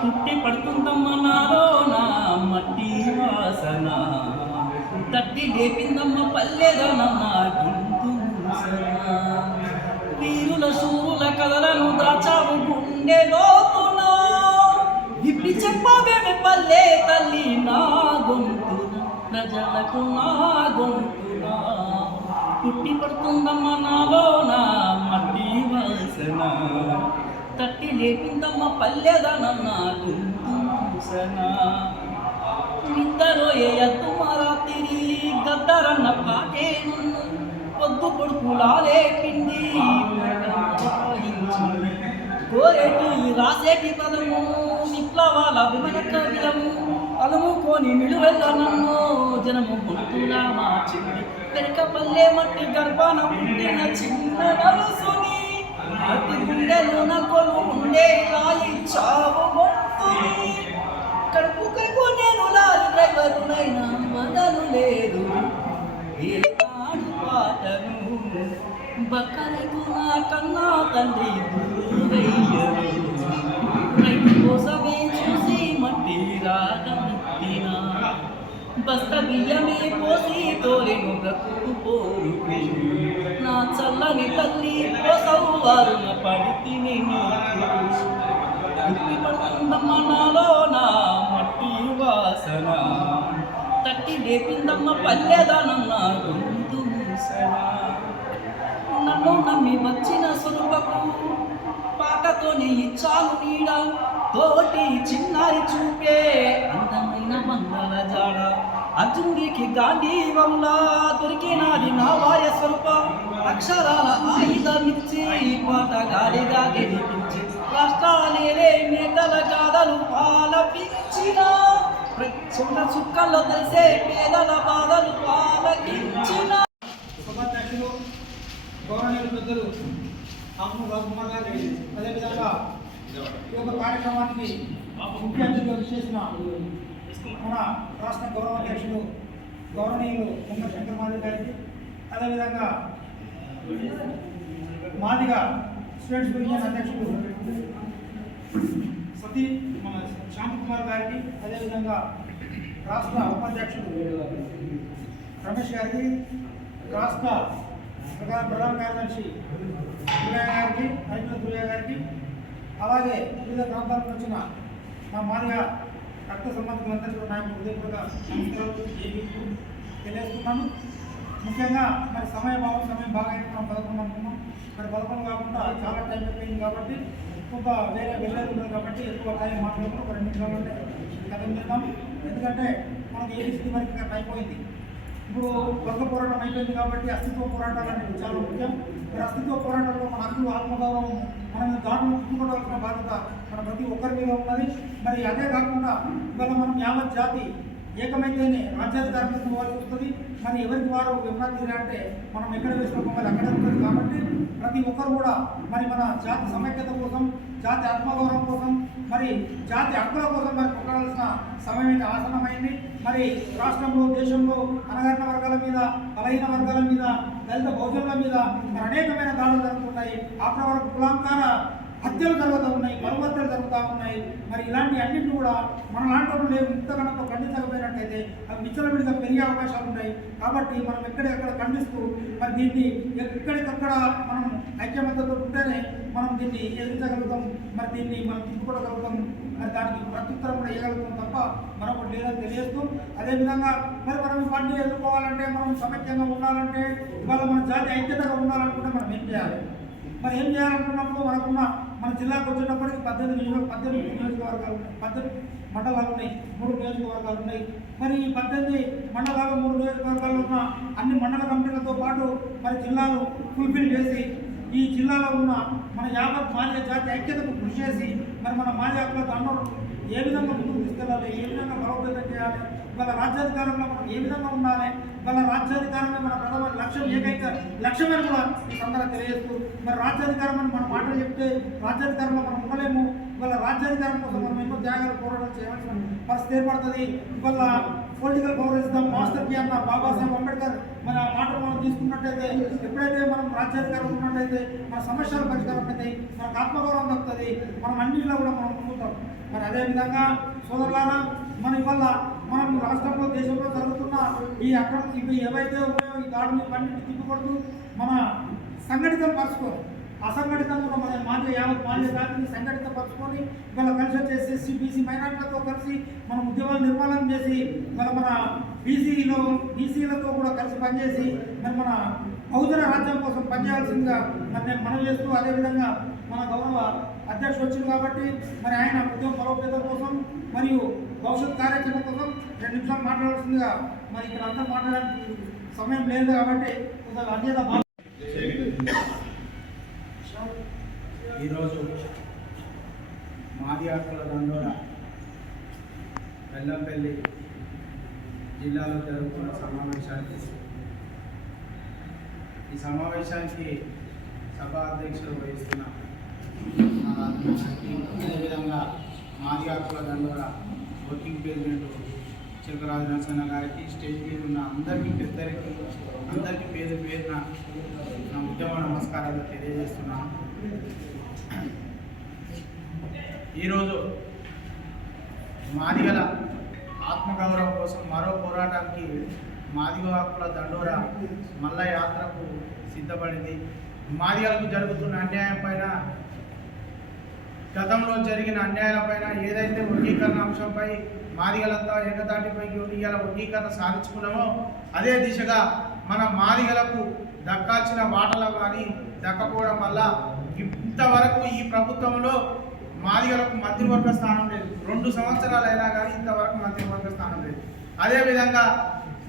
పుట్టి పడుతుందమ్మ నాలో నా మట్టి వాసన. తట్టి లేపిందమ్మ పల్లెదనమ్మ గింతు వీరుల సూరుల కథలను దాచావు గుండె లోతున. విప్పి చెప్పవేమి పల్లె తల్లి నా గొంతు ప్రజలకు నా గొంతున పుట్టి పడుతుందమ్మ నాలో నా మట్టి వాసన. తట్టి లేపిందమ్మ పల్లెదనమ్మ గుంటు నిద్దరో ఎత్తు మరాతిరి గద్దరన్న పాటే నన్ను పొద్దు కొడుకులా లేపింది కోరేటి రాసేటి పదము విప్లవాల అభిమన కవిలము అలముకొని నిలువెల్ల నన్ను జనము గుర్తులా మార్చింది. వెనక పల్లె మట్టి గర్భాన పుట్టిన చిన్న నలుసుని ప్రతి గుండెలోన కొలు ఉండే రాయి చావు గొంతుని. కడుపు కడుపు నేను లాలి డ్రైవరునైనా వదలు లేదు. ఏనాడు పాటను బక్కలకు నా కన్నా తండ్రి బస్త బియ్యమే పోసి తోలిను బ్రతుకు పోరుకు నా చల్లని తల్లి పోసవు వారున పడితిని నీకు ఉప్పి పడుతుందమ్మ నాలో నా మట్టి వాసన. తట్టి లేపిందమ్మ పల్లెదానమ్మ గొంతు మూసన. నన్ను నమ్మి వచ్చిన స్వరూపకు పాటతోనే ఇచ్చాను నీడ. తోటి చిన్నారి చూపే అందమైన మంగళ జాడ అర్జునుడికి గాంధీవంలా దొరికినాది నా భార్య స్వరూప. అక్షరాల ఆయుధమిచ్చి పాట గాలిగా గెలిపించి రాష్ట్రాలేలే నేతల గాథలు పాలపించిన. చిన్న చుక్కల్లో తెలిసే పేదల బాధలు పాలకించిన. సభాధ్యక్షులు గౌరవనీయులు పెద్దలు ఆత్మ రాజకుమార్ గారు అదేవిధంగా ఈ యొక్క కార్యక్రమానికి ముఖ్య అతిథిగా చేసిన మన రాష్ట్ర గౌరవాధ్యక్షులు గౌరవనీయులు మున్న శంకర్ మాధవ్ గారికి అదేవిధంగా మాదిగా స్టూడెంట్స్ యూనియన్ అధ్యక్షుడు సతీ మన గారికి అదేవిధంగా రాష్ట్ర ఉపాధ్యక్షుడు రమేష్ గారికి రాష్ట్ర ప్రధాన ప్రధాన కార్యదర్శి దుర్గా గారికి హరిప్రద దుర్గా గారికి అలాగే వివిధ ప్రాంతాల నుంచి వచ్చిన మా మాదిగా రక్త సంబంధికులందరికీ కూడా నాయకులు హృదయపూర్వక నమస్కారాలు జైలు తెలియజేస్తున్నాను. ముఖ్యంగా మరి సమయం బాగా సమయం బాగా అయితే మనం పదకొండు అనుకున్నాం. మరి పదకొండు కాకుండా చాలా టైం అయిపోయింది కాబట్టి కొంత వేరే వెళ్ళేది ఉంది కాబట్టి ఎక్కువ టైం మాట్లాడుతూ ఒక రెండు నిమిషాలు అంటే కథ చేద్దాం ఎందుకంటే మనకి ఏ స్థితి వరకు టైం పోయింది. ఇప్పుడు వర్గ పోరాటం అయిపోయింది కాబట్టి అస్తిత్వ పోరాటాలు అనేవి చాలా ముఖ్యం. మరి అస్తిత్వ పోరాటంలో మన అందరూ ఆత్మగౌరవం మనం దాంట్లో చూసుకోవాల్సిన బాధ్యత మన ప్రతి ఒక్కరి మీద ఉన్నది. మరి అదే కాకుండా ఇవాళ మనం యావత్ జాతి ఏకమైతేనే రాజ్యాధికారం పోవాల్సి వస్తుంది. మరి ఎవరికి వారు విభ్రాంతి అంటే మనం ఎక్కడ వేసుకోవడం మరి అక్కడే ఉంటుంది కాబట్టి ప్రతి ఒక్కరు కూడా మరి మన జాతి సమైక్యత కోసం జాతి ఆత్మగౌరవం కోసం మరి జాతి హక్కుల కోసం మరి కొట్టాల్సిన సమయం ఆసనమైంది మరి రాష్ట్రంలో దేశంలో అనగారిన వర్గాల మీద బలహీన వర్గాల మీద దళిత బహుజనుల మీద మరి అనేకమైన దాడులు జరుగుతున్నాయి. ఆఖరి వరకు కులాంకార హత్యలు జరుగుతూ ఉన్నాయి బలవత్యలు జరుగుతూ ఉన్నాయి. మరి ఇలాంటి అన్నింటినీ కూడా మన లాంటి వాళ్ళు లేవు ముక్తగణంతో ఖండించకపోయినట్టయితే అవి విచ్చలవిడిగా పెరిగే అవకాశాలు ఉన్నాయి. కాబట్టి మనం ఎక్కడెక్కడ ఖండిస్తూ మరి దీన్ని ఎక్కడికక్కడ మనం ఐక్యమత్యతో ఉంటేనే మనం దీన్ని ఎదిరించగలుగుతాం. మరి దీన్ని మనం తిప్పుకోగలుగుతాం. మరి దానికి ప్రత్యుత్తరం కూడా ఇవ్వగలుగుతాం తప్ప మరొకటి లేదని తెలియజేస్తూ అదేవిధంగా మరి మనం ఈ ఎదుర్కోవాలంటే మనం సమైక్యంగా ఉండాలంటే ఇవాళ మన జాతి ఐక్యతగా ఉండాలనుకుంటే మనం ఏం చేయాలి? మరి ఏం చేయాలనుకున్నప్పుడు మనకున్న మన జిల్లాకు వచ్చేటప్పటికి పద్దెనిమిది నియోజక పద్దెనిమిది నియోజకవర్గాలు ఉన్నాయి. పద్దెనిమిది మండలాలు ఉన్నాయి. మూడు నియోజకవర్గాలు ఉన్నాయి. మరి ఈ పద్దెనిమిది మండలాలు మూడు నియోజకవర్గాల్లో ఉన్న అన్ని మండల కమిటీలతో పాటు మరి జిల్లాను ఫుల్ఫిల్ చేసి ఈ జిల్లాలో ఉన్న మన యావత్ మాల్య జాతి ఐక్యతకు కృషి చేసి మరి మన మాల్య హక్కుల ఏ విధంగా ముందుకు తీసుకెళ్ళాలి? ఏ విధంగా బలోపేతం చేయాలి? వాళ్ళ రాజ్యాధికారంలో మనం ఏ విధంగా ఉండాలి? వాళ్ళ రాజ్యాధికారమే మన ప్రథమ లక్ష్యమని కూడా ఈ సందర్భంగా తెలియజేస్తూ మరి రాజ్యాధికారం అని మన మాటలు చెప్తే రాజ్యాధికారంలో మనం ఉండలేము. ఇవాళ రాజ్యాధికారం కోసం మనం ఎన్నో త్యాగాలు పోరాటం చేయవలసిన పరిస్థితి ఏర్పడుతుంది. ఇవాళ పొలిటికల్ పవర్ ఇస్తాం. మాస్టర్కి అన్న బాబాసాహెబ్ అంబేద్కర్ మన మాట మాటలు మనం తీసుకున్నట్టయితే ఎప్పుడైతే మనం రాజ్యాధికారం ఉన్నట్టయితే మన సమస్యలు పరిష్కారం అవుతాయి మనకు ఆత్మగౌరవం దక్కుతుంది మనం అన్నింటిలో కూడా మనం ముందుతాం మరి అదేవిధంగా సోదరులారా మన ఇవాళ మనం రాష్ట్రంలో దేశంలో జరుగుతున్న ఈ అక్రమ ఇవి ఏవైతే ఉన్నాయో ఈ దాడులు ఇవన్నీ తిప్పకూడదు. మన సంఘటితం పరచుకోవాలి అసంఘటితంలో మన మాన్య యావత్ మాన్య జాతిని సంఘటిత పరచుకొని ఇవాళ కలిసి వచ్చేసి ఎస్సీ బీసీ మైనార్టీలతో కలిసి మనం ఉద్యోగాలు నిర్మాణం చేసి మన మన బీసీలో బీసీలతో కూడా కలిసి పనిచేసి మరి మన బహుజన రాజ్యం కోసం పనిచేయాల్సిందిగా మరి నేను మనం చేస్తూ అదేవిధంగా మన గౌరవ అధ్యక్షుడు వచ్చింది కాబట్టి మరి ఆయన ఉద్యమం బలోపేతం కోసం మరియు భవిష్యత్ కార్యాచరణ కోసం రెండు నిమిషాలు మాట్లాడాల్సిందిగా మరి ఇక్కడ అంతా మాట్లాడడానికి సమయం లేదు కాబట్టి కొంత అన్యత ఈరోజు మాది దండోర బెల్లంపల్లి జిల్లాలో జరుగుతున్న సమావేశానికి ఈ సమావేశానికి సభా అధ్యక్షులు వహిస్తున్న అదేవిధంగా మాది దండోర వర్కింగ్ ప్రెసిడెంట్ చిలకరాజు నరసన్న గారికి స్టేజ్ మీద ఉన్న అందరికీ పెద్దరికి అందరికీ పేరు పేరున నా ఉద్యమ నమస్కారాలు తెలియజేస్తున్నాను. ఈరోజు మాదిగల ఆత్మగౌరవం కోసం మరో పోరాటానికి మాదిగ హక్కుల దండోరా మల్ల యాత్రకు సిద్ధపడింది. మాదిగలకు జరుగుతున్న అన్యాయం పైన గతంలో జరిగిన అన్యాయాలపైన ఏదైతే వర్గీకరణ అంశంపై మాదిగలంతా ఏకతాటిపైకి ఉండి ఇవాళ వర్గీకరణ సాధించుకున్నామో అదే దిశగా మన మాదిగలకు దక్కాల్సిన వాటలు కానీ దక్కపోవడం వల్ల ఇంతవరకు ఈ ప్రభుత్వంలో మాదిగలకు మంత్రివర్గ స్థానం లేదు. రెండు సంవత్సరాలు అయినా కానీ ఇంతవరకు మంత్రివర్గ స్థానం లేదు. అదేవిధంగా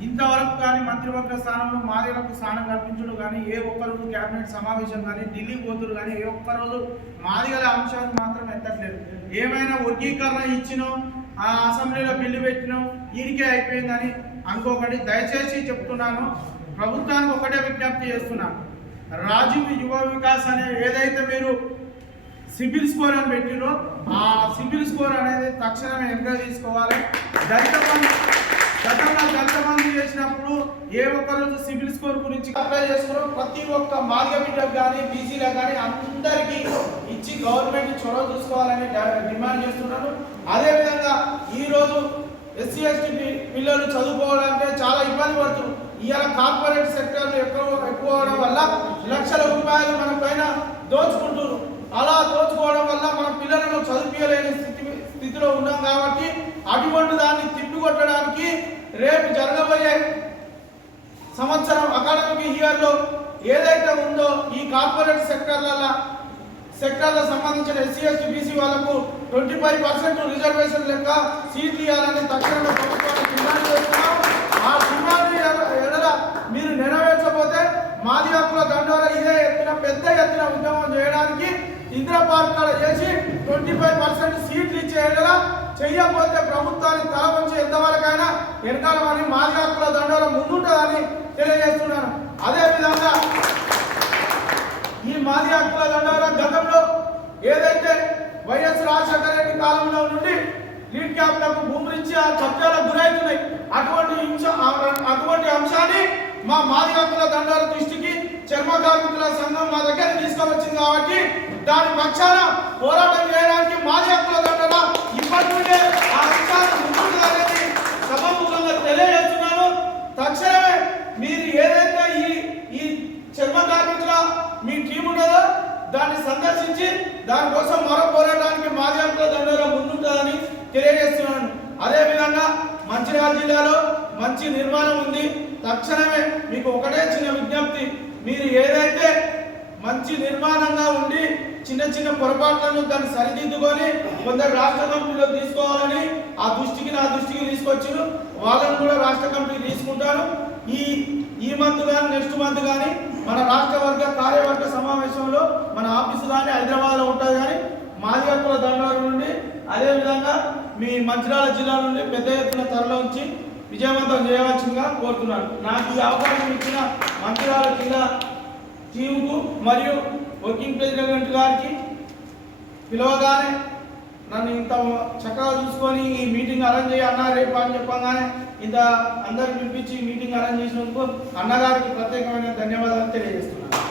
ఇంతవరకు కానీ మంత్రివర్గ స్థానంలో మాదిగలకు స్థానం కల్పించడం కానీ ఏ ఒక్క రోజు కేబినెట్ సమావేశం కానీ ఢిల్లీ పోతురు కానీ ఏ ఒక్కరోజు మాదిగల అంశాన్ని మాత్రం ఎత్తట్లేదు. ఏమైనా వర్గీకరణ ఇచ్చినాం ఆ అసెంబ్లీలో బిల్లు పెట్టినాం ఈడికే అయిపోయిందని అనుకోకండి. దయచేసి చెప్తున్నాను. ప్రభుత్వానికి ఒకటే విజ్ఞప్తి చేస్తున్నాను. రాజీవ్ యువ వికాస్ అనే ఏదైతే మీరు సిబిల్ స్కోర్ అని పెట్టిరో ఆ సిబిల్ స్కోర్ అనేది తక్షణమే వెనక తీసుకోవాలి. దళిత బంధు గతంలో దళిత బంధు చేసినప్పుడు ఏ ఒక్కరోజు సిబిల్ స్కోర్ గురించి అప్లై చేసుకున్నాం ప్రతి ఒక్క మార్గ బిడ్డకు కానీ బీసీలకు కానీ అందరికీ ఇచ్చి గవర్నమెంట్ చొరవ చూసుకోవాలని డిమాండ్ చేస్తున్నాను అదేవిధంగా ఈరోజు ఎస్సీ ఎస్టీ పిల్లలు చదువుకోవాలంటే చాలా ఇబ్బంది పడుతున్నారు. ఇవాళ కార్పొరేట్ సెక్టర్లు ఎక్కువ ఎక్కువ అవడం వల్ల లక్షల రూపాయలు మన పైన దోచుకుంటున్నారు. అలా దోచుకోవడం వల్ల మన పిల్లలను చదివించలేని స్థితి స్థితిలో ఉన్నాం కాబట్టి అటువంటి దాన్ని తిప్పికొట్టడానికి రేపు జరగబోయే సంవత్సరం అకాడమిక్ ఇయర్లో ఏదైతే ఉందో ఈ కార్పొరేట్ సెక్టర్ల సెక్టార్లకు సంబంధించిన ఎస్సీ ఎస్టీ బీసీ వాళ్ళకు ట్వంటీ ఫైవ్ పర్సెంట్ రిజర్వేషన్ లెక్క సీట్లు ఇవ్వాలని తక్షణమే ప్రభుత్వాన్ని డిమాండ్ చేస్తున్నాం. మీరు నెరవేర్చకపోతే మాది హక్కుల దండోర ఇదే ఎత్తున పెద్ద ఎత్తున ఉద్యమం చేయడానికి ఇంద్ర పార్కాల చేసి ట్వంటీ ఫైవ్ పర్సెంట్ సీట్లు ఇచ్చేలా చెయ్యకపోతే ప్రభుత్వాన్ని తల వంచి ఎంతవరకైనా వెనకాల మాది హక్కుల దండోర ముందుంటుందని తెలియజేస్తున్నాను. అదేవిధంగా ఈ మాది హక్కుల దండోర గతంలో ఏదైతే వైఎస్ రాజశేఖర రెడ్డి కాలంలో నుండి లీడ్ క్యాప్లకు భూములు ఇచ్చి ఆ చర్చలకు గురవుతున్నాయి అటువంటి ఆ- అటువంటి మా మాది దండాల దృష్టికి చర్మ కార్మికుల సంఘం మా దగ్గర తీసుకువచ్చింది కాబట్టి దాని పక్షాన పోరాటం చేయడానికి మాది దండన ఇప్పటి నుండే ఆ అంశాన్ని ముందుంటుందనేది సభాముఖంగా తెలియజేస్తున్నాను. తక్షణమే మీరు ఏదైతే ఈ ఈ చర్మ కార్మికుల మీ టీం ఉన్నదో దాన్ని సందర్శించి దానికోసం మరో పోరాటానికి మాది హక్కుల ముందుంటుందని తెలియజేస్తున్నాను. అదేవిధంగా మంచిర్యాల జిల్లాలో మంచి నిర్మాణం ఉంది. తక్షణమే మీకు ఒకటే చిన్న విజ్ఞప్తి. మీరు ఏదైతే మంచి నిర్మాణంగా ఉండి చిన్న చిన్న పొరపాట్లను దాన్ని సరిదిద్దుకొని కొందరు రాష్ట్ర కమిటీలో తీసుకోవాలని ఆ దృష్టికి నా దృష్టికి తీసుకొచ్చారు. వాళ్ళని కూడా రాష్ట్ర కమిటీ తీసుకుంటాను ఈ ఈ మంత్ కానీ నెక్స్ట్ మంత్ కానీ మన రాష్ట్ర వర్గ కార్యవర్గ సమావేశంలో మన ఆఫీసు కానీ హైదరాబాద్లో ఉంటుంది కానీ మాది హక్కుల నుండి అదేవిధంగా మీ మంచిర్యాల జిల్లా నుండి పెద్ద ఎత్తున తరలించి విజయవంతం చేయవచ్చుగా కోరుతున్నాను. నాకు ఈ అవకాశం ఇచ్చిన మంచిర్యాల జిల్లా టీముకు మరియు వర్కింగ్ ప్రెసిడెంట్ గారికి పిలవగానే నన్ను ఇంత చక్కగా చూసుకొని ఈ మీటింగ్ అరేంజ్ చేయి అన్న రేపు అని చెప్పగానే ఇంత అందరికి పిలిపించి మీటింగ్ అరేంజ్ చేసినందుకు అన్నగారికి ప్రత్యేకమైన ధన్యవాదాలు తెలియజేస్తున్నాను.